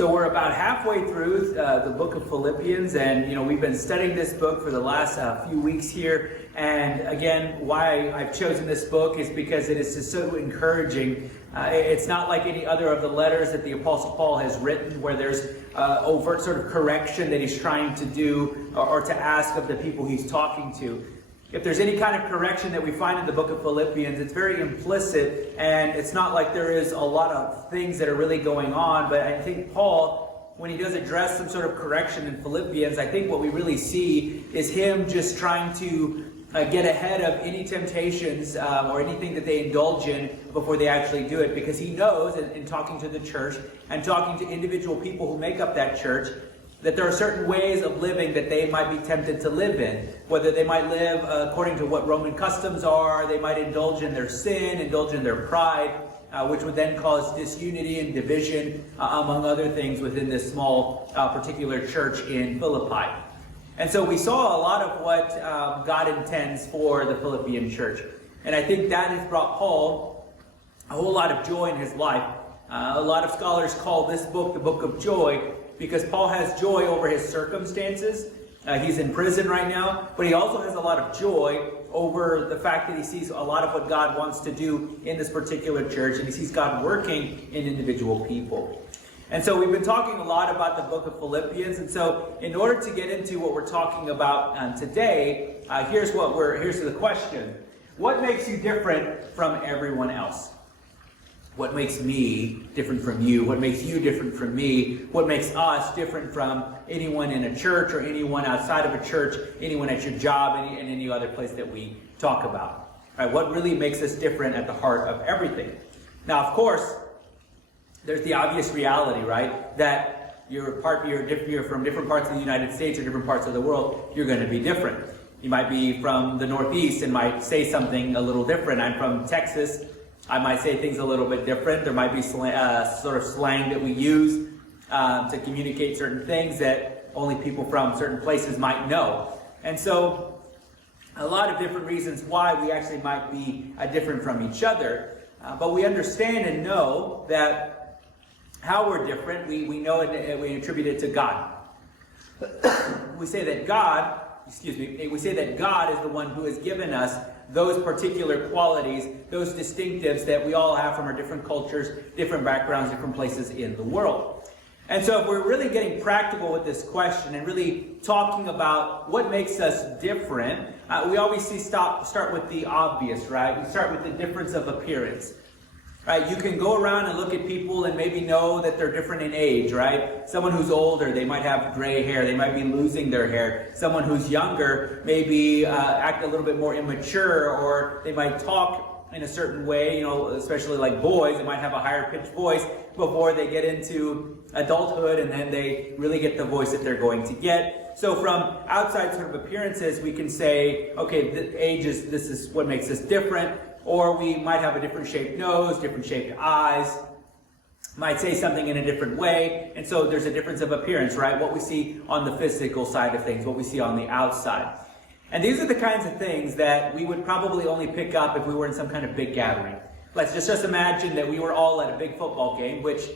So we're about halfway through the book of Philippians, and we've been studying this book for the last few weeks here. And again, why I've chosen this book is because it is just so encouraging. It's not like any other of the letters that the Apostle Paul has written, where there's overt sort of correction that he's trying to do or to ask of the people he's talking to. If there's any kind of correction that we find in the book of Philippians, it's very implicit, and it's not like there is a lot of things that are really going on. But I think Paul, when he does address some sort of correction in Philippians, I think what we really see is him just trying to get ahead of any temptations or anything that they indulge in before they actually do it. Because he knows, in talking to the church and talking to individual people who make up that church, that there are certain ways of living that they might be tempted to live in. Whether they might live according to what Roman customs are, they might indulge in their sin, indulge in their pride, which would then cause disunity and division, among other things, within this small particular church in Philippi. And so we saw a lot of what God intends for the Philippian church. And I think that has brought Paul a whole lot of joy in his life. A lot of scholars call this book the book of joy, because Paul has joy over his circumstances. He's in prison right now, but he also has a lot of joy over the fact that he sees a lot of what God wants to do in this particular church, and he sees God working in individual people. And so we've been talking a lot about the book of Philippians, and so in order to get into what we're talking about today, here's the question. What makes you different from everyone else? What makes me different from you? What makes you different from me? What makes us different from anyone in a church or anyone outside of a church, anyone at your job, and any other place that we talk about? All right, what really makes us different at the heart of everything? Now, of course, there's the obvious reality, right? That you're from different parts of the United States or different parts of the world, you're going to be different. You might be from the Northeast and might say something a little different. I'm from Texas. I might say things a little bit different. There might be sort of slang that we use to communicate certain things that only people from certain places might know. And so a lot of different reasons why we actually might be different from each other. But we understand and know that how we're different, we know it and we attribute it to God. We say that God is the one who has given us those particular qualities, those distinctives that we all have from our different cultures, different backgrounds, different places in the world. And so if we're really getting practical with this question and really talking about what makes us different, we always start with the obvious, right? We start with the difference of appearance. Right, you can go around and look at people and maybe know that they're different in age, right? Someone who's older, they might have gray hair, they might be losing their hair. Someone who's younger maybe act a little bit more immature, or they might talk in a certain way, especially like boys, they might have a higher pitched voice before they get into adulthood, and then they really get the voice that they're going to get. So from outside sort of appearances, we can say, okay, this is what makes us different. Or we might have a different shaped nose, different shaped eyes, might say something in a different way. And so there's a difference of appearance, right? What we see on the physical side of things, what we see on the outside. And these are the kinds of things that we would probably only pick up if we were in some kind of big gathering. Let's just imagine that we were all at a big football game, which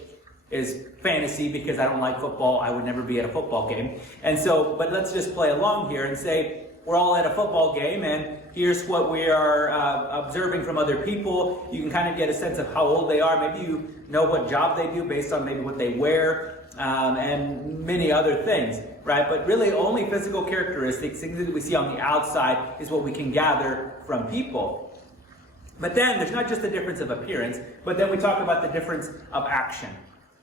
is fantasy because I don't like football. I would never be at a football game. And so, but let's just play along here and say, we're all at a football game, and here's what we are observing from other people. You can kind of get a sense of how old they are. Maybe you know what job they do based on maybe what they wear, and many other things, right? But really only physical characteristics, things that we see on the outside, is what we can gather from people. But then there's not just the difference of appearance, but then we talk about the difference of action,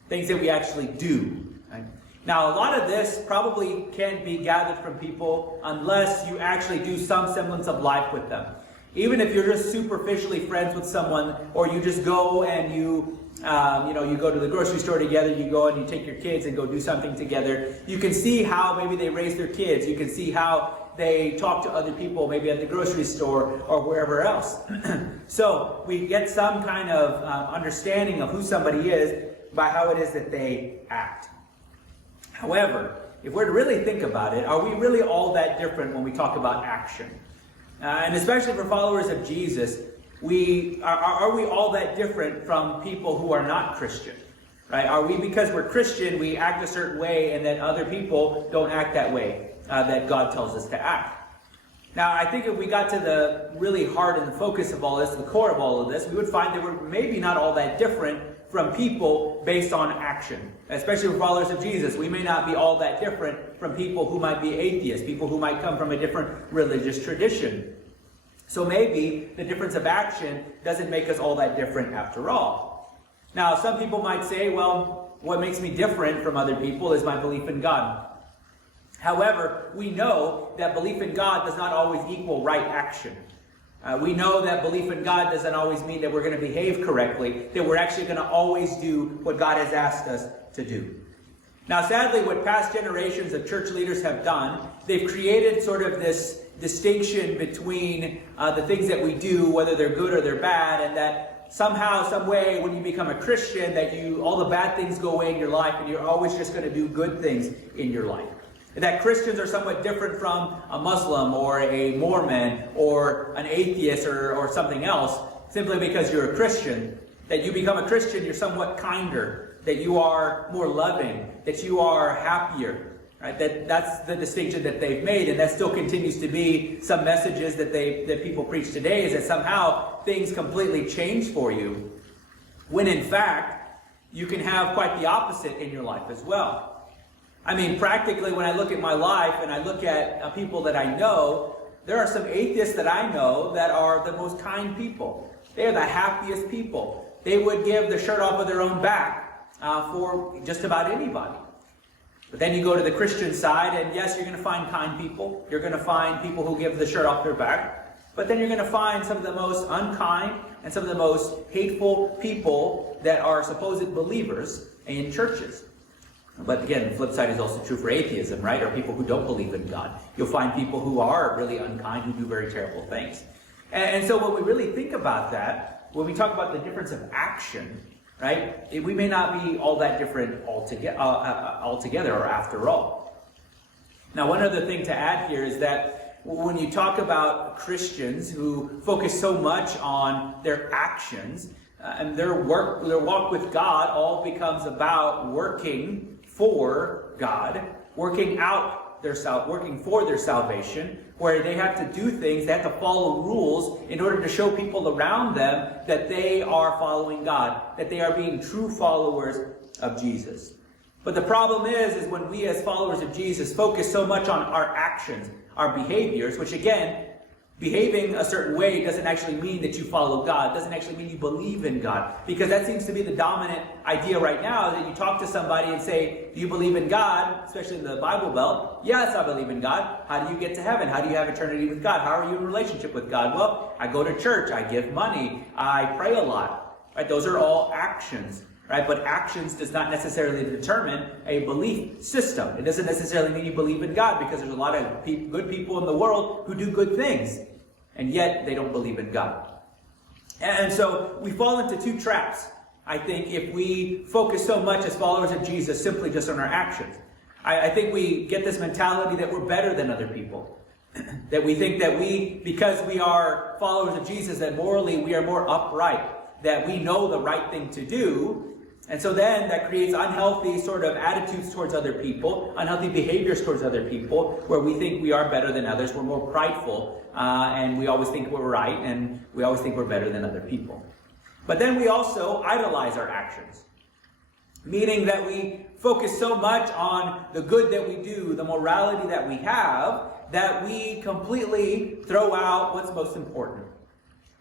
things that we actually do, right? Now, a lot of this probably can't be gathered from people unless you actually do some semblance of life with them. Even if you're just superficially friends with someone, or you just go and you go to the grocery store together, you go and you take your kids and go do something together, you can see how maybe they raise their kids. You can see how they talk to other people, maybe at the grocery store or wherever else. So we get some kind of understanding of who somebody is by how it is that they act. However, if we're to really think about it, are we really all that different when we talk about action? And especially for followers of Jesus, are we all that different from people who are not Christian? Right? Are we, because we're Christian, we act a certain way and that other people don't act that way that God tells us to act? Now, I think if we got to the really heart and the focus of all this, the core of all of this, we would find that we're maybe not all that different from people based on action. Especially for followers of Jesus, we may not be all that different from people who might be atheists, people who might come from a different religious tradition. So maybe the difference of action doesn't make us all that different after all. Now, some people might say, well, what makes me different from other people is my belief in God. However, we know that belief in God does not always equal right action. We know that belief in God doesn't always mean that we're going to behave correctly, that we're actually going to always do what God has asked us to do. Now, sadly, what past generations of church leaders have done, they've created sort of this distinction between the things that we do, whether they're good or they're bad, and that somehow, some way, when you become a Christian, that all the bad things go away in your life, and you're always just going to do good things in your life. That Christians are somewhat different from a Muslim or a Mormon or an atheist or something else, simply because you're a Christian. That you become a Christian, you're somewhat kinder, that you are more loving, that you are happier. Right? That's the distinction that they've made, and that still continues to be some messages that people preach today, is that somehow things completely change for you, when in fact you can have quite the opposite in your life as well. I mean, practically, when I look at my life and I look at people that I know, there are some atheists that I know that are the most kind people. They are the happiest people. They would give the shirt off of their own back for just about anybody. But then you go to the Christian side, and yes, you're going to find kind people. You're going to find people who give the shirt off their back. But then you're going to find some of the most unkind and some of the most hateful people that are supposed believers in churches. But again, the flip side is also true for atheism, right? Or people who don't believe in God. You'll find people who are really unkind, who do very terrible things. And so when we really think about that, when we talk about the difference of action, right, we may not be all that different altogether or after all. Now, one other thing to add here is that when you talk about Christians who focus so much on their actions, and their walk with God all becomes about working for God, working for their salvation, where they have to do things, they have to follow rules in order to show people around them that they are following God, that they are being true followers of Jesus. But the problem is when we as followers of Jesus focus so much on our actions, our behaviors, which again, behaving a certain way doesn't actually mean that you follow God. It doesn't actually mean you believe in God. Because that seems to be the dominant idea right now, that you talk to somebody and say, do you believe in God? Especially in the Bible Belt. Yes, I believe in God. How do you get to heaven? How do you have eternity with God? How are you in relationship with God? Well, I go to church. I give money. I pray a lot. Right? Those are all actions. Right? But actions does not necessarily determine a belief system. It doesn't necessarily mean you believe in God, because there's a lot of good people in the world who do good things. And yet, they don't believe in God. And so, we fall into two traps, I think, if we focus so much as followers of Jesus simply just on our actions. I think we get this mentality that we're better than other people. That we think that because we are followers of Jesus, that morally we are more upright. That we know the right thing to do. And so then that creates unhealthy sort of attitudes towards other people, unhealthy behaviors towards other people, where we think we are better than others, we're more prideful, and we always think we're right, and we always think we're better than other people. But then we also idolize our actions, meaning that we focus so much on the good that we do, the morality that we have, that we completely throw out what's most important.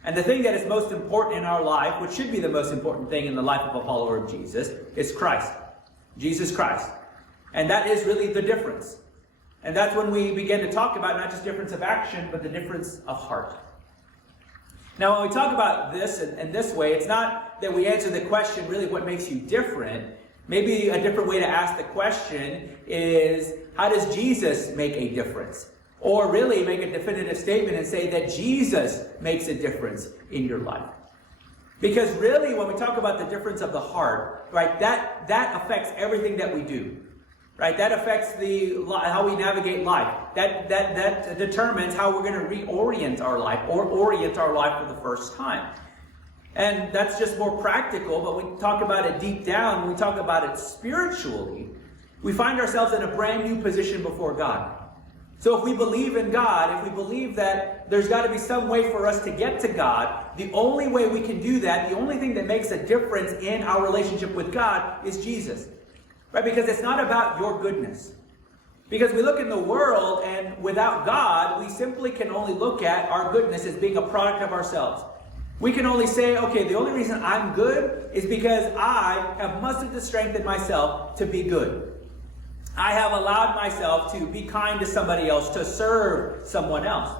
And the thing that is most important in our life, which should be the most important thing in the life of a follower of Jesus, is Christ. Jesus Christ. And that is really the difference. And that's when we begin to talk about not just difference of action, but the difference of heart. Now, when we talk about this in this way, it's not that we answer the question, really, what makes you different. Maybe a different way to ask the question is, how does Jesus make a difference? Or really make a definitive statement and say that Jesus makes a difference in your life. Because really, when we talk about the difference of the heart, right, that affects everything that we do. Right? That affects how we navigate life. That determines how we're going to reorient our life or orient our life for the first time. And that's just more practical, but when we talk about it deep down, when we talk about it spiritually, we find ourselves in a brand new position before God. So if we believe in God, if we believe that there's got to be some way for us to get to God, the only way we can do that, the only thing that makes a difference in our relationship with God is Jesus. Right? Because it's not about your goodness. Because we look in the world, and without God, we simply can only look at our goodness as being a product of ourselves. We can only say, okay, the only reason I'm good is because I have mustered the strength in myself to be good. I have allowed myself to be kind to somebody else, to serve someone else.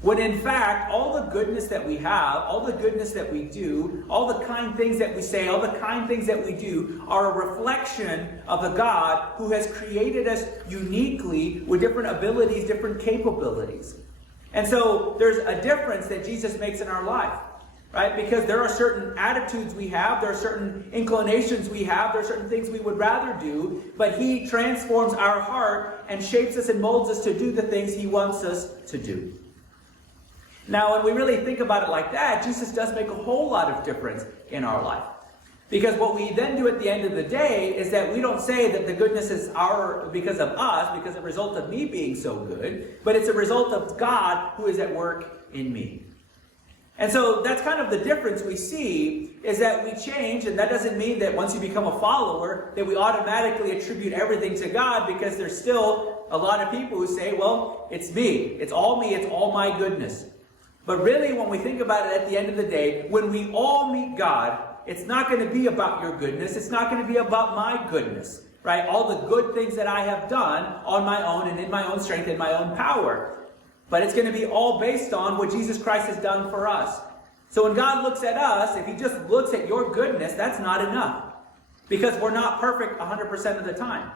When in fact, all the goodness that we have, all the goodness that we do, all the kind things that we say, all the kind things that we do are a reflection of the God who has created us uniquely with different abilities, different capabilities. And so there's a difference that Jesus makes in our life. Right? Because there are certain attitudes we have, there are certain inclinations we have, there are certain things we would rather do, but He transforms our heart and shapes us and molds us to do the things He wants us to do. Now, when we really think about it like that, Jesus does make a whole lot of difference in our life. Because what we then do at the end of the day is that we don't say that the goodness is because of us, because a result of me being so good, but it's a result of God who is at work in me. And so that's kind of the difference we see, is that we change, and that doesn't mean that once you become a follower that we automatically attribute everything to God, because there's still a lot of people who say, well, it's me, it's all my goodness. But really, when we think about it at the end of the day, when we all meet God, it's not going to be about your goodness, it's not going to be about my goodness, right? All the good things that I have done on my own and in my own strength and my own power. But it's going to be all based on what Jesus Christ has done for us. So when God looks at us, if He just looks at your goodness, that's not enough. Because we're not perfect 100% of the time.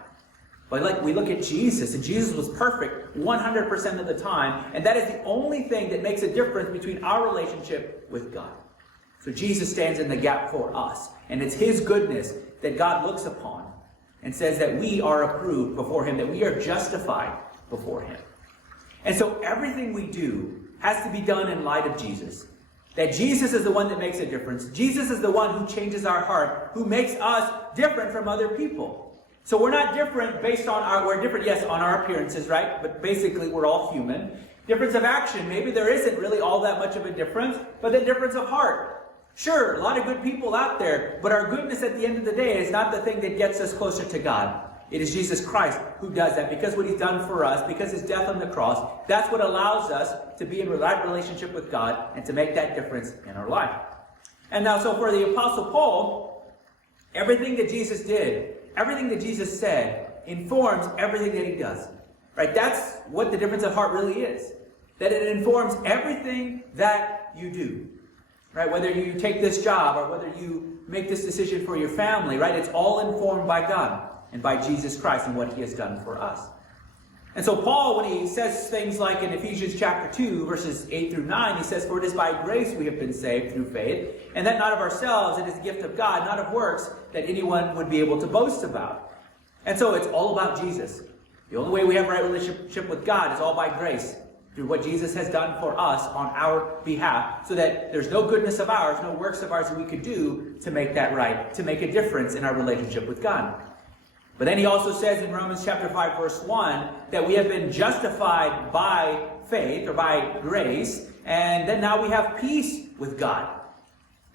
But we look at Jesus, and Jesus was perfect 100% of the time. And that is the only thing that makes a difference between our relationship with God. So Jesus stands in the gap for us. And it's His goodness that God looks upon and says that we are approved before Him, that we are justified before Him. And so everything we do has to be done in light of Jesus. That Jesus is the one that makes a difference. Jesus is the one who changes our heart, who makes us different from other people. So we're not different based on we're different, yes, on our appearances, right? But basically we're all human. Difference of action, maybe there isn't really all that much of a difference, but the difference of heart. Sure, a lot of good people out there, but our goodness at the end of the day is not the thing that gets us closer to God. It is Jesus Christ who does that, because what He's done for us, because His death on the cross, that's what allows us to be in right relationship with God and to make that difference in our life. And now, so for the Apostle Paul, everything that Jesus did, everything that Jesus said, informs everything that He does. Right? That's what the difference of heart really is. That it informs everything that you do. Right? Whether you take this job or whether you make this decision for your family, right? It's all informed by God and by Jesus Christ and what He has done for us. And so Paul, when he says things like in Ephesians chapter 2, verses 8 through 9, he says, "For it is by grace we have been saved through faith, and that not of ourselves, it is a gift of God, not of works, that anyone would be able to boast about." And so it's all about Jesus. The only way we have a right relationship with God is all by grace, through what Jesus has done for us on our behalf, so that there's no goodness of ours, no works of ours that we could do to make that right, to make a difference in our relationship with God. But then he also says in Romans chapter 5, verse 1, that we have been justified by faith, or by grace, and then now we have peace with God.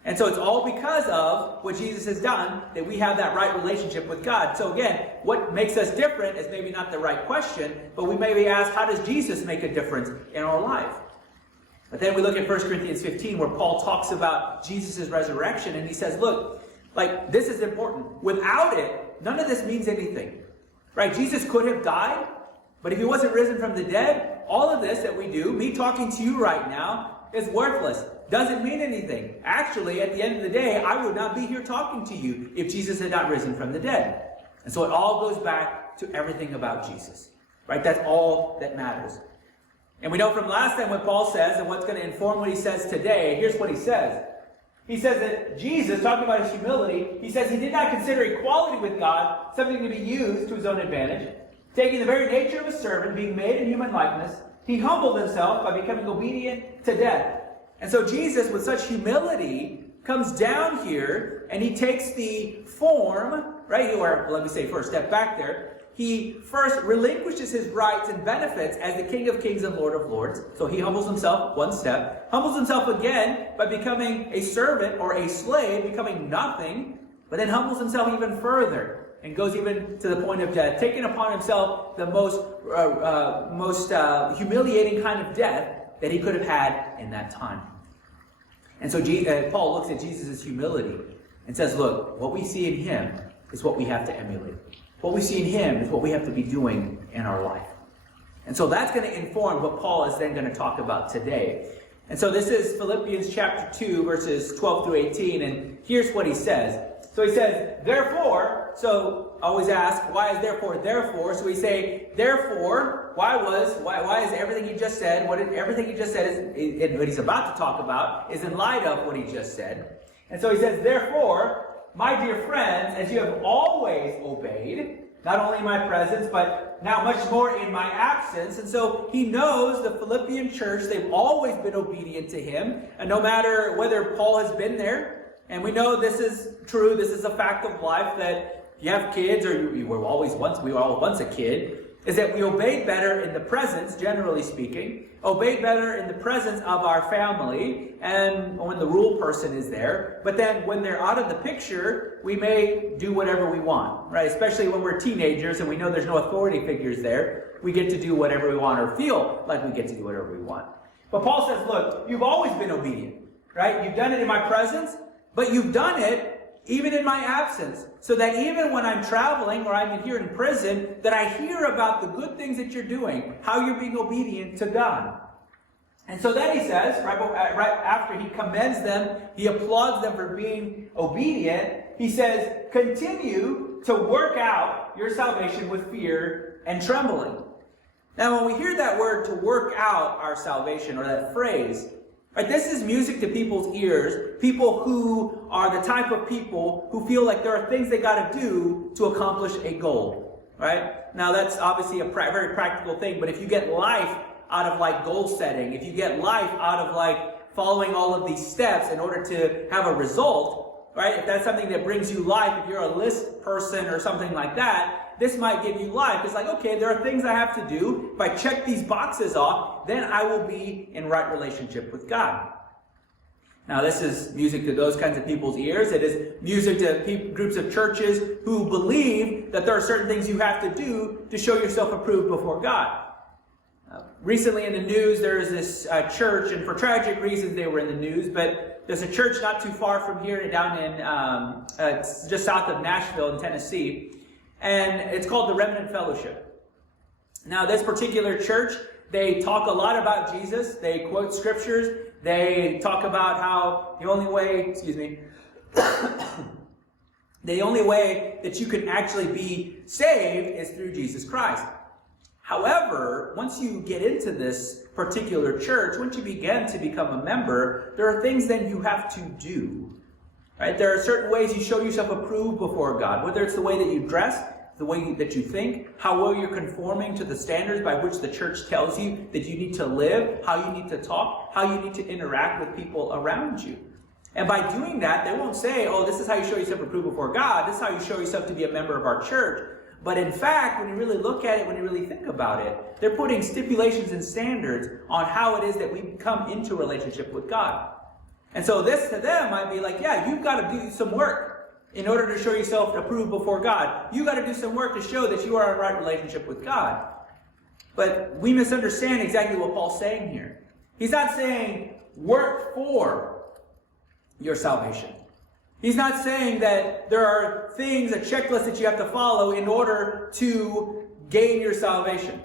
And so it's all because of what Jesus has done that we have that right relationship with God. So again, what makes us different is maybe not the right question, but we may be asked, how does Jesus make a difference in our life? But then we look at 1 Corinthians 15, where Paul talks about Jesus' resurrection, and he says, look, this is important. Without it, none of this means anything. Right? Jesus could have died, but if He wasn't risen from the dead, all of this that we do, me talking to you right now, is worthless. Doesn't mean anything. Actually, at the end of the day, I would not be here talking to you if Jesus had not risen from the dead. And so it all goes back to everything about Jesus. Right? That's all that matters. And we know from last time what Paul says, and what's going to inform what he says today. Here's what he says. He says that Jesus, talking about His humility, He says He did not consider equality with God something to be used to His own advantage. Taking the very nature of a servant, being made in human likeness, He humbled Himself by becoming obedient to death. And so Jesus, with such humility, comes down here and he takes the form, right? Or let me say first, step back there. He first relinquishes his rights and benefits as the King of Kings and Lord of Lords. So he humbles himself one step. Humbles himself again by becoming a servant or a slave, becoming nothing. But then humbles himself even further and goes even to the point of death, taking upon himself the most humiliating kind of death that he could have had in that time. And so Paul looks at Jesus' humility and says, look, what we see in him is what we have to emulate. What we see in him is what we have to be doing in our life. And so that's going to inform what Paul is then going to talk about today. And so this is Philippians chapter 2, verses 12 through 18. And here's what he says. So he says, therefore, so always ask, why is therefore? So we say, therefore, why is everything he just said, everything he just said is what he's about to talk about is in light of what he just said. And so he says, therefore, my dear friends, as you have always obeyed, not only in my presence, but now much more in my absence. And so he knows the Philippian church, they've always been obedient to him. And no matter whether Paul has been there, and we know this is true, this is a fact of life, that if you have kids, or we were all once a kid, is that we obeyed better in the presence, generally speaking, obeyed better in the presence of our family, and when the rule person is there. But then when they're out of the picture, we may do whatever we want, right? Especially when we're teenagers and we know there's no authority figures there, we get to do whatever we want or feel like we get to do whatever we want. But Paul says, look, you've always been obedient, right? You've done it in my presence, but you've done it even in my absence, so that even when I'm traveling or I'm here in prison, that I hear about the good things that you're doing, how you're being obedient to God. And so then he says, right after he commends them, he applauds them for being obedient, he says, continue to work out your salvation with fear and trembling. Now when we hear that word, to work out our salvation, or that phrase, right, this is music to people's ears, people who are the type of people who feel like there are things they got to do to accomplish a goal, right? Now that's obviously a very practical thing, but if you get life out of like goal setting, if you get life out of like following all of these steps in order to have a result, right? If that's something that brings you life, if you're a list person or something like that, this might give you life. It's like, okay, there are things I have to do. If I check these boxes off, then I will be in right relationship with God. Now, this is music to those kinds of people's ears. It is music to groups of churches who believe that there are certain things you have to do to show yourself approved before God. Recently in the news, there is this church, and for tragic reasons they were in the news, but there's a church not too far from here, down in just south of Nashville in Tennessee. And it's called the Remnant Fellowship. Now, this particular church, they talk a lot about Jesus. They quote scriptures. They talk about how the only way that you can actually be saved is through Jesus Christ. However, once you get into this particular church, once you begin to become a member, there are things that you have to do. Right? There are certain ways you show yourself approved before God, whether it's the way that you dress, the way that you think, how well you're conforming to the standards by which the church tells you that you need to live, how you need to talk, how you need to interact with people around you. And by doing that, they won't say, oh, this is how you show yourself approved before God, this is how you show yourself to be a member of our church. But in fact, when you really look at it, when you really think about it, they're putting stipulations and standards on how it is that we come into a relationship with God. And so this to them might be like, yeah, you've got to do some work in order to show yourself approved before God. You've got to do some work to show that you are in a right relationship with God. But we misunderstand exactly what Paul's saying here. He's not saying work for your salvation. He's not saying that there are things, a checklist that you have to follow in order to gain your salvation,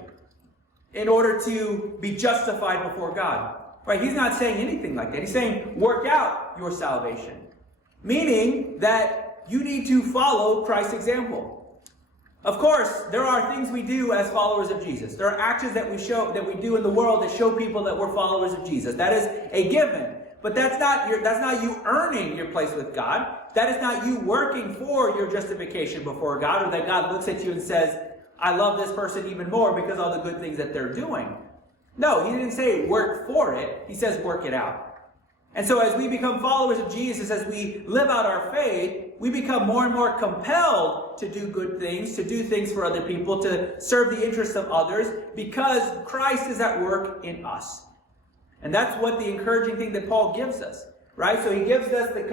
in order to be justified before God. Right? He's not saying anything like that. He's saying work out your salvation, meaning that you need to follow Christ's example. Of course, there are things we do as followers of Jesus. There are actions that we do in the world that show people that we're followers of Jesus. That is a given. But that's not you earning your place with God. That is not you working for your justification before God, or that God looks at you and says, I love this person even more because of all the good things that they're doing. No, he didn't say work for it. He says work it out. And so as we become followers of Jesus, as we live out our faith, we become more and more compelled to do good things, to do things for other people, to serve the interests of others, because Christ is at work in us. And that's what the encouraging thing that Paul gives us, right? So he gives us he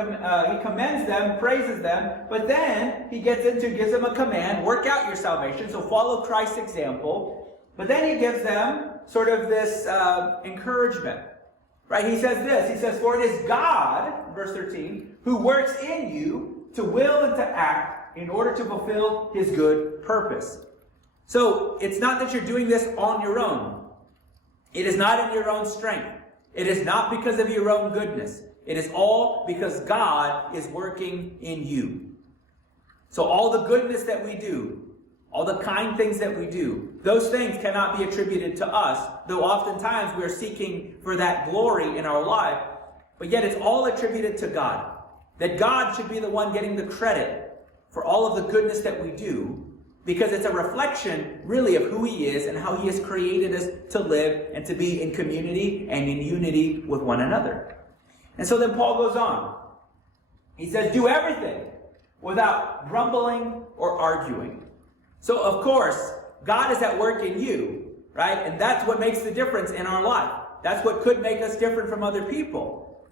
commends them, praises them, but then he gives them a command: work out your salvation. So follow Christ's example. But then he gives them sort of this encouragement. Right, he says this, he says, for it is God, verse 13, who works in you to will and to act in order to fulfill his good purpose. So, it's not that you're doing this on your own. It is not in your own strength. It is not because of your own goodness. It is all because God is working in you. So all the goodness that we do, all the kind things that we do, those things cannot be attributed to us, though oftentimes we are seeking for that glory in our life. But yet it's all attributed to God. That God should be the one getting the credit for all of the goodness that we do, because it's a reflection, really, of who he is and how he has created us to live and to be in community and in unity with one another. And so then Paul goes on. He says, do everything without grumbling or arguing. So, of course, God is at work in you, right? And that's what makes the difference in our life. That's what could make us different from other people.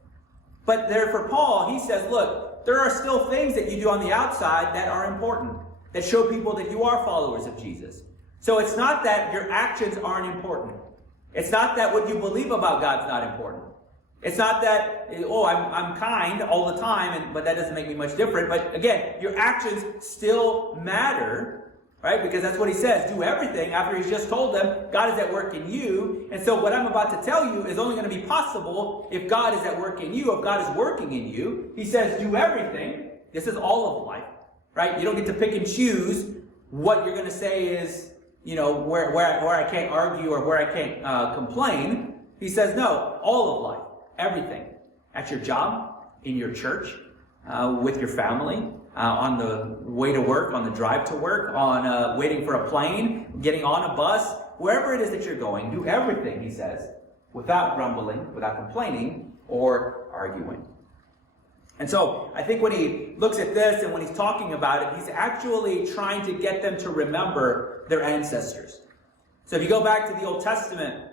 But there for Paul, he says, look, there are still things that you do on the outside that are important, that show people that you are followers of Jesus. So it's not that your actions aren't important. It's not that what you believe about God's not important. It's not that, I'm kind all the time, but that doesn't make me much different. But again, your actions still matter. Right? Because that's what he says. Do everything after he's just told them God is at work in you. And so what I'm about to tell you is only going to be possible if God is at work in you, if God is working in you. He says, do everything. This is all of life. Right? You don't get to pick and choose what you're going to say is, where I can't argue or where I can't complain. He says, no, all of life. Everything. At your job, in your church, with your family, on the way to work, on the drive to work, on waiting for a plane, getting on a bus, wherever it is that you're going, do everything, he says, without grumbling, without complaining, or arguing. And so, I think when he looks at this and when he's talking about it, he's actually trying to get them to remember their ancestors. So if you go back to the Old Testament,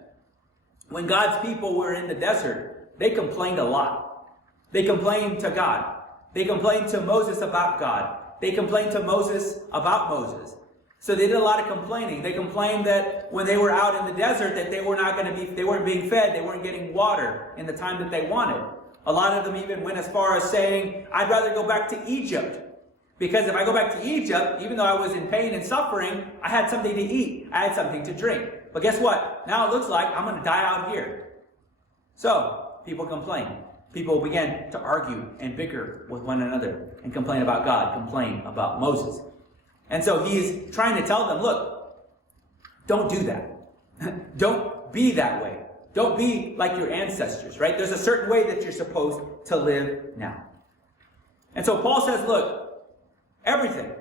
when God's people were in the desert, they complained a lot. They complained to God. They complained to Moses about God. They complained to Moses about Moses. So they did a lot of complaining. They complained that when they were out in the desert that they weren't being fed, they weren't getting water in the time that they wanted. A lot of them even went as far as saying, I'd rather go back to Egypt. Because if I go back to Egypt, even though I was in pain and suffering, I had something to eat. I had something to drink. But guess what? Now it looks like I'm going to die out here. So, people complain. People began to argue and bicker with one another and complain about God, complain about Moses. And so he's trying to tell them, look, don't do that. Don't be that way. Don't be like your ancestors, right? There's a certain way that you're supposed to live now. And so Paul says, look, everything,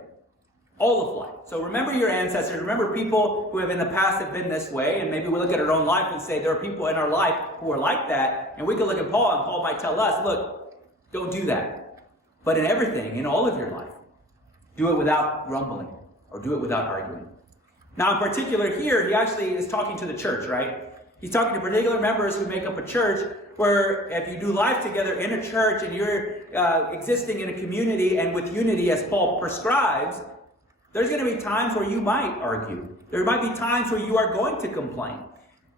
all of life. So remember your ancestors. Remember people who have in the past have been this way. And maybe we look at our own life and say there are people in our life who are like that. And we can look at Paul and Paul might tell us, look, don't do that. But in everything, in all of your life, do it without grumbling or do it without arguing. Now in particular here, he actually is talking to the church, right? He's talking to particular members who make up a church where if you do life together in a church and you're existing in a community and with unity as Paul prescribes, there's going to be times where you might argue. There might be times where you are going to complain.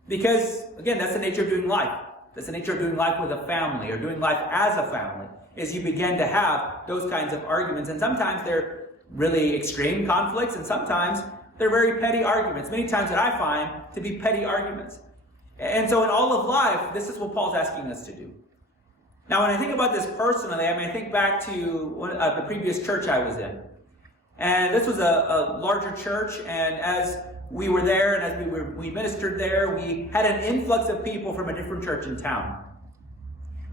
Because, again, that's the nature of doing life. That's the nature of doing life with a family or doing life as a family, is you begin to have those kinds of arguments. And sometimes they're really extreme conflicts, and sometimes they're very petty arguments. Many times that I find to be petty arguments. And so in all of life, this is what Paul's asking us to do. Now, when I think about this personally, I think back to the previous church I was in. And this was a larger church, and as we were there and as we ministered there, we had an influx of people from a different church in town.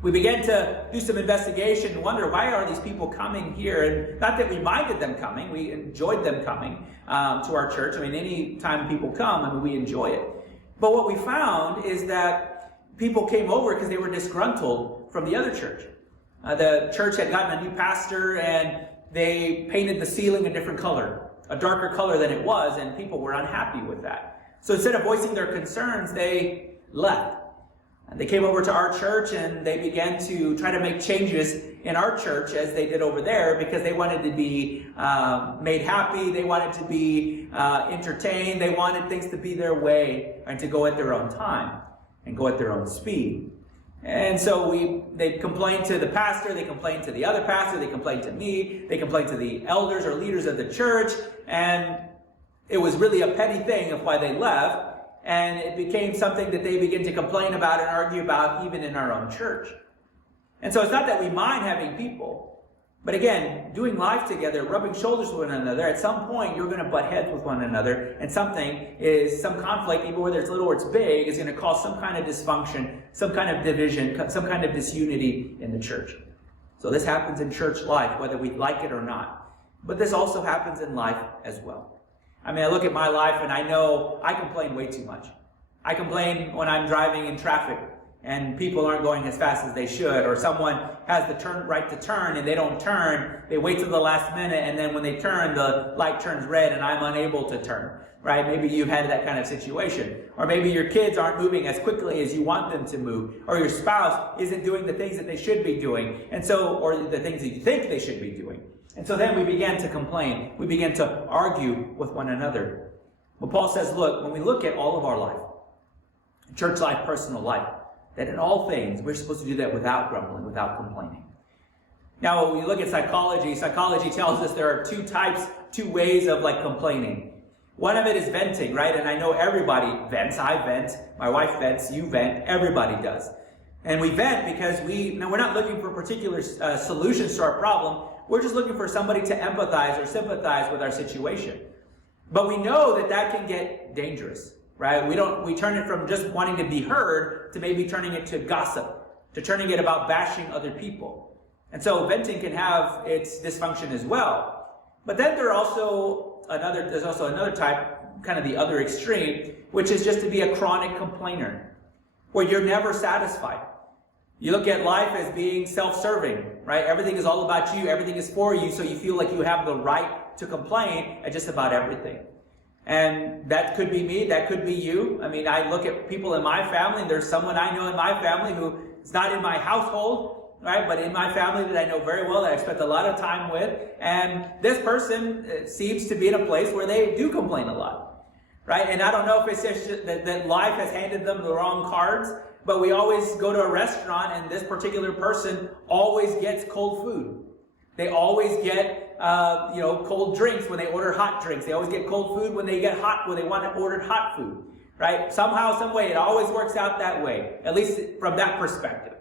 We began to do some investigation and wonder, why are these people coming here? And not that we minded them coming, we enjoyed them coming to our church. Any time people come, we enjoy it. But what we found is that people came over because they were disgruntled from the other church. The church had gotten a new pastor, and they painted the ceiling a different color, a darker color than it was, and people were unhappy with that. So instead of voicing their concerns, they left. And they came over to our church, and they began to try to make changes in our church as they did over there, because they wanted to be made happy, they wanted to be entertained, they wanted things to be their way and to go at their own time and go at their own speed. And so they complained to the pastor, they complained to the other pastor, they complained to me, they complained to the elders or leaders of the church, and it was really a petty thing of why they left, and it became something that they began to complain about and argue about even in our own church. And so it's not that we mind having people, but again, doing life together, rubbing shoulders with one another, at some point you're going to butt heads with one another, and some conflict, even whether it's little or it's big, is going to cause some kind of dysfunction, some kind of division, some kind of disunity in the church. So this happens in church life, whether we like it or not. But this also happens in life as well. I mean, I look at my life and I know I complain way too much. I complain when I'm driving in traffic and people aren't going as fast as they should, or someone has the right to turn and they don't turn, they wait till the last minute, and then when they turn, the light turns red and I'm unable to turn, right? Maybe you've had that kind of situation. Or maybe your kids aren't moving as quickly as you want them to move, or your spouse isn't doing the things that they should be doing, and so, or the things that you think they should be doing. And so then we began to complain. We began to argue with one another. But Paul says, look, when we look at all of our life, church life, personal life, that in all things, we're supposed to do that without grumbling, without complaining. Now, when we look at psychology tells us there are two ways of complaining. One of it is venting, right? And I know everybody vents. I vent. My wife vents. You vent. Everybody does. And we vent because we're not looking for particular solutions to our problem. We're just looking for somebody to empathize or sympathize with our situation. But we know that can get dangerous. Right? We turn it from just wanting to be heard to maybe turning it to gossip, to turning it about bashing other people. And so venting can have its dysfunction as well. But then there's also another type, kind of the other extreme, which is just to be a chronic complainer, where you're never satisfied. You look at life as being self-serving, right? Everything is all about you, everything is for you, so you feel like you have the right to complain at just about everything. And that could be me, that could be you. I mean, I look at people in my family, and there's someone I know in my family who is not in my household, right, but in my family that I know very well, that I spent a lot of time with. And this person seems to be in a place where they do complain a lot, right? And I don't know if it's just that life has handed them the wrong cards, but we always go to a restaurant, and this particular person always gets cold food. They always get cold drinks when they order hot drinks. They always get cold food when they want to order hot food, right? Somehow, some way, it always works out that way, at least from that perspective.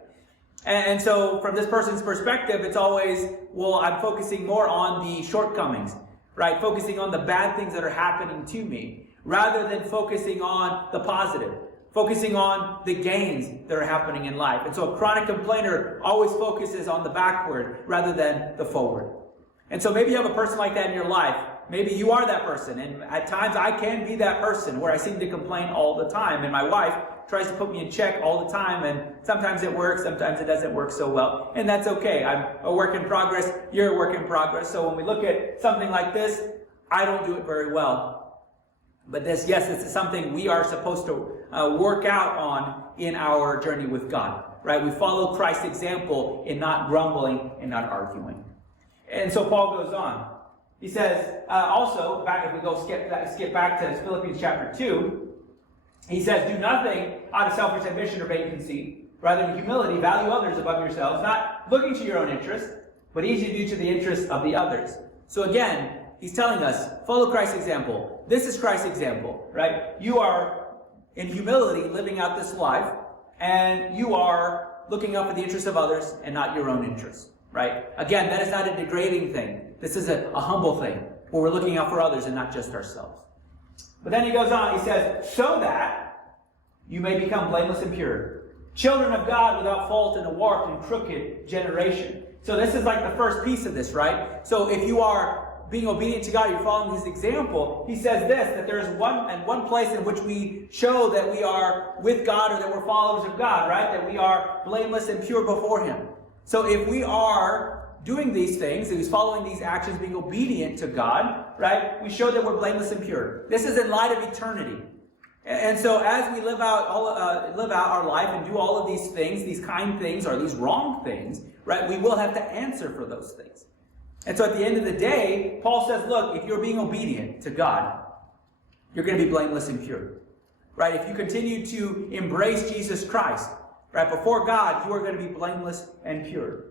And so from this person's perspective, it's always, well, I'm focusing more on the shortcomings, right? Focusing on the bad things that are happening to me, rather than focusing on the positive, focusing on the gains that are happening in life. And so a chronic complainer always focuses on the backward rather than the forward. And so maybe you have a person like that in your life. Maybe you are that person. And at times I can be that person where I seem to complain all the time. And my wife tries to put me in check all the time. And sometimes it works, sometimes it doesn't work so well. And that's okay. I'm a work in progress. You're a work in progress. So when we look at something like this, I don't do it very well. But this is something we are supposed to work out on in our journey with God. Right? We follow Christ's example in not grumbling and not arguing. And so Paul goes on. He says, also, if we skip back to Philippians chapter 2, he says, do nothing out of selfish ambition or vain conceit. Rather, in humility, value others above yourselves, not looking to your own interest, but each of you to the interest of the others. So again, he's telling us, follow Christ's example. This is Christ's example, right? You are, in humility, living out this life, and you are looking out for the interests of others and not your own interests. Right? Again, that is not a degrading thing. This is a humble thing, where we're looking out for others and not just ourselves. But then he goes on, he says, so that you may become blameless and pure, children of God without fault in a warped and crooked generation. So this is like the first piece of this, right? So if you are being obedient to God, you're following his example, he says this, that there is one place in which we show that we are with God or that we're followers of God, right? That we are blameless and pure before him. So if we are doing these things, if he's following these actions, being obedient to God, right? We show that we're blameless and pure. This is in light of eternity. And so as we live out our life and do all of these things, these kind things or these wrong things, right? We will have to answer for those things. And so at the end of the day, Paul says, look, if you're being obedient to God, you're going to be blameless and pure. Right? If you continue to embrace Jesus Christ, right, before God, you are going to be blameless and pure.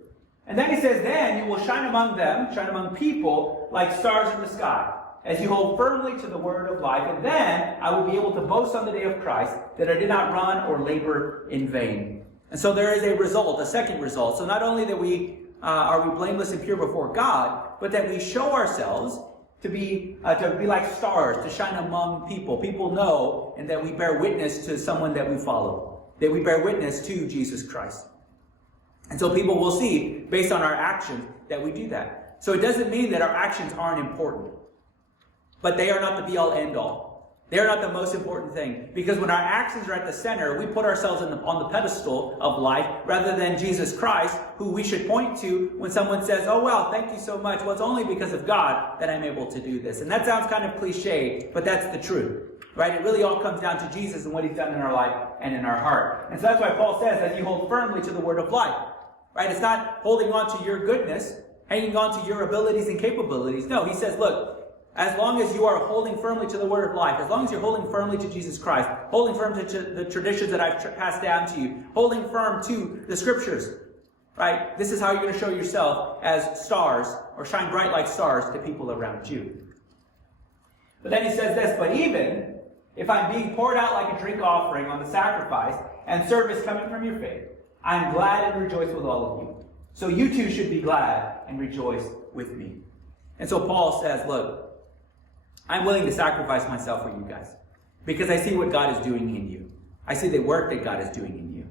And then he says, then you will shine among people like stars in the sky, as you hold firmly to the word of life. And then I will be able to boast on the day of Christ that I did not run or labor in vain. And so there is a result, a second result. So not only that we are we blameless and pure before God, but that we show ourselves to be like stars, to shine among people. People know, and that we bear witness to someone that we follow, that we bear witness to Jesus Christ. And so people will see, based on our actions, that we do that. So it doesn't mean that our actions aren't important, but they are not the be-all, end-all. They are not the most important thing. Because when our actions are at the center, we put ourselves on the pedestal of life rather than Jesus Christ, who we should point to when someone says, oh, well, thank you so much. Well, it's only because of God that I'm able to do this. And that sounds kind of cliche, but that's the truth. Right? It really all comes down to Jesus and what he's done in our life and in our heart. And so that's why Paul says that you hold firmly to the word of life. Right? It's not holding on to your goodness, hanging on to your abilities and capabilities. No, he says, look, as long as you are holding firmly to the word of life, as long as you're holding firmly to Jesus Christ, holding firm to the traditions that I've passed down to you, holding firm to the scriptures, right? This is how you're going to show yourself as stars, or shine bright like stars to people around you. But then he says this, but even if I'm being poured out like a drink offering on the sacrifice and service coming from your faith, I'm glad and rejoice with all of you. So you too should be glad and rejoice with me. And so Paul says, look, I'm willing to sacrifice myself for you guys because I see what God is doing in you. I see the work that God is doing in you.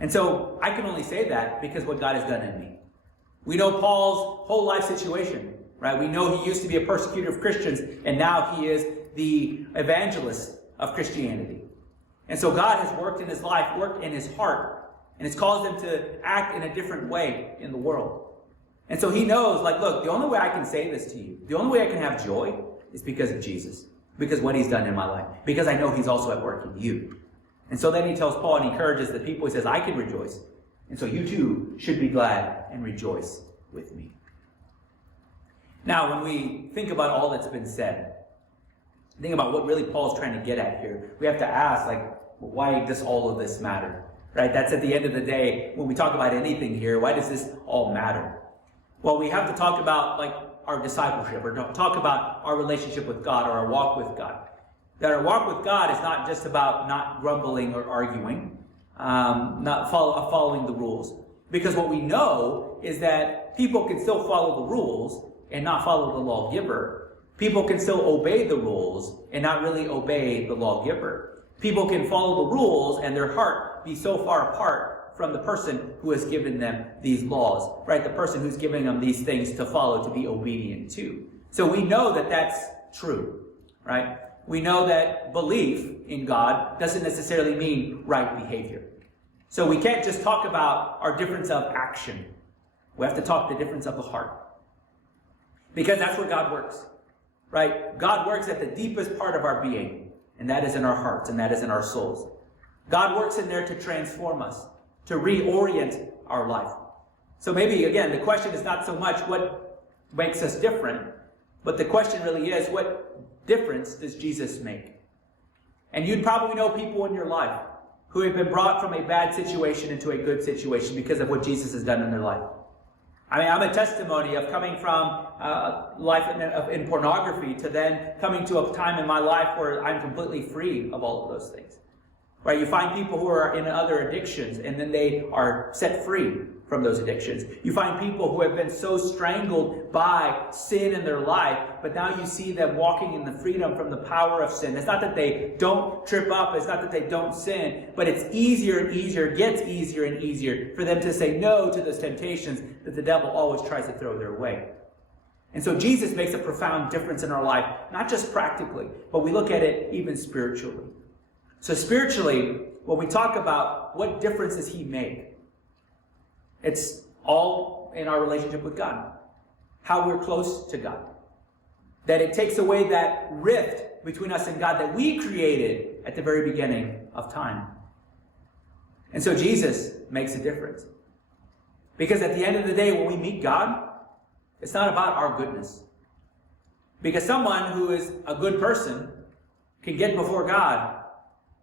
And so I can only say that because what God has done in me. We know Paul's whole life situation, right? We know he used to be a persecutor of Christians, and now he is the evangelist of Christianity. And so God has worked in his life, worked in his heart, and it's caused him to act in a different way in the world. And so he knows, like, look, the only way I can say this to you, the only way I can have joy is because of Jesus, because what he's done in my life, because I know he's also at work in you. And so then he tells Paul and encourages the people, he says, I can rejoice. And so you too should be glad and rejoice with me. Now, when we think about all that's been said, think about what really Paul's trying to get at here, we have to ask, like, why does all of this matter? Right? That's at the end of the day, when we talk about anything here, why does this all matter? Well, we have to talk about, like, our discipleship, or talk about our relationship with God, or our walk with God. That our walk with God is not just about not grumbling or arguing, not following the rules. Because what we know is that people can still follow the rules and not follow the lawgiver. People can still obey the rules and not really obey the lawgiver. People can follow the rules and their heart be so far apart from the person who has given them these laws, right? The person who's giving them these things to follow, to be obedient to. So we know that that's true, right? We know that belief in God doesn't necessarily mean right behavior. So we can't just talk about our difference of action. We have to talk the difference of the heart. Because that's where God works, right? God works at the deepest part of our being, and that is in our hearts, and that is in our souls. God works in there to transform us, to reorient our life. So maybe, again, the question is not so much what makes us different, but the question really is, what difference does Jesus make? And you'd probably know people in your life who have been brought from a bad situation into a good situation because of what Jesus has done in their life. I mean, I'm a testimony of coming from life in pornography to then coming to a time in my life where I'm completely free of all of those things. Right? You find people who are in other addictions, and then they are set free from those addictions. You find people who have been so strangled by sin in their life, but now you see them walking in the freedom from the power of sin. It's not that they don't trip up, it's not that they don't sin, but it's easier and easier, gets easier and easier for them to say no to those temptations that the devil always tries to throw their way. And so Jesus makes a profound difference in our life, not just practically, but we look at it even spiritually. So spiritually, when we talk about what difference does he make, it's all in our relationship with God, how we're close to God. That it takes away that rift between us and God that we created at the very beginning of time. And so Jesus makes a difference. Because at the end of the day, when we meet God, it's not about our goodness. Because someone who is a good person can get before God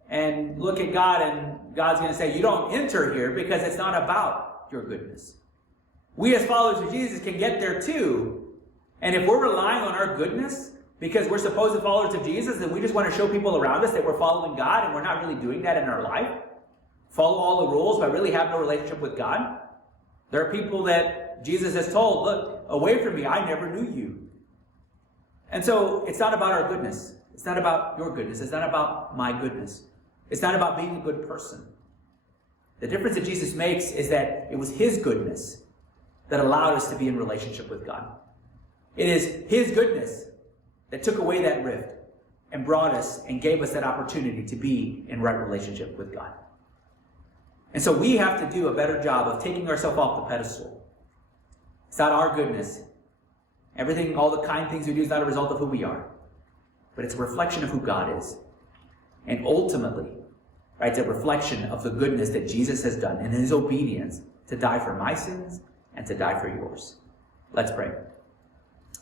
and look at God, and God's going to say, you don't enter here because it's not about your goodness. We as followers of Jesus can get there too. And if we're relying on our goodness because we're supposed followers of Jesus, then we just want to show people around us that we're following God, and we're not really doing that in our life, follow all the rules but really have no relationship with God. There are people that Jesus has told, look, away from me, I never knew you. And so it's not about our goodness. It's not about your goodness. It's not about my goodness. It's not about being a good person. The difference that Jesus makes is that it was his goodness that allowed us to be in relationship with God. It is his goodness that took away that rift and brought us and gave us that opportunity to be in right relationship with God. And so we have to do a better job of taking ourselves off the pedestal. It's not our goodness. Everything, all the kind things we do is not a result of who we are. But it's a reflection of who God is. And ultimately, right, it's a reflection of the goodness that Jesus has done in his obedience to die for my sins and to die for yours. Let's pray.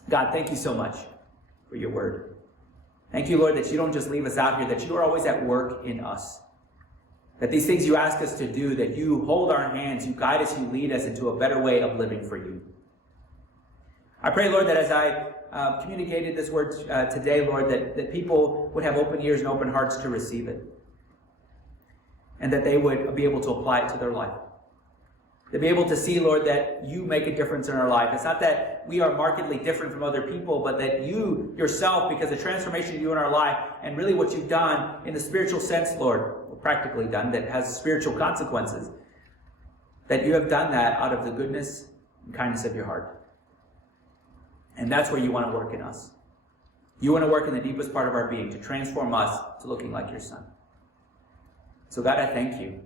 God, thank you so much for your word. Thank you, Lord, that you don't just leave us out here, that you are always at work in us. That these things you ask us to do, that you hold our hands, you guide us, you lead us into a better way of living for you. I pray, Lord, that as I communicated this word today, Lord, that people would have open ears and open hearts to receive it. And that they would be able to apply it to their life. They'd be able to see, Lord, that you make a difference in our life. It's not that we are markedly different from other people, but that you yourself, because the transformation you do in our life, and really what you've done in the spiritual sense, Lord, or practically done, that has spiritual consequences, that you have done that out of the goodness and kindness of your heart. And that's where you want to work in us. You want to work in the deepest part of our being to transform us to looking like your Son. So God, I thank you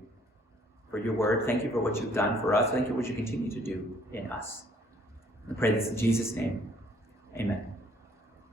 for your word. Thank you for what you've done for us. Thank you for what you continue to do in us. I pray this in Jesus' name. Amen.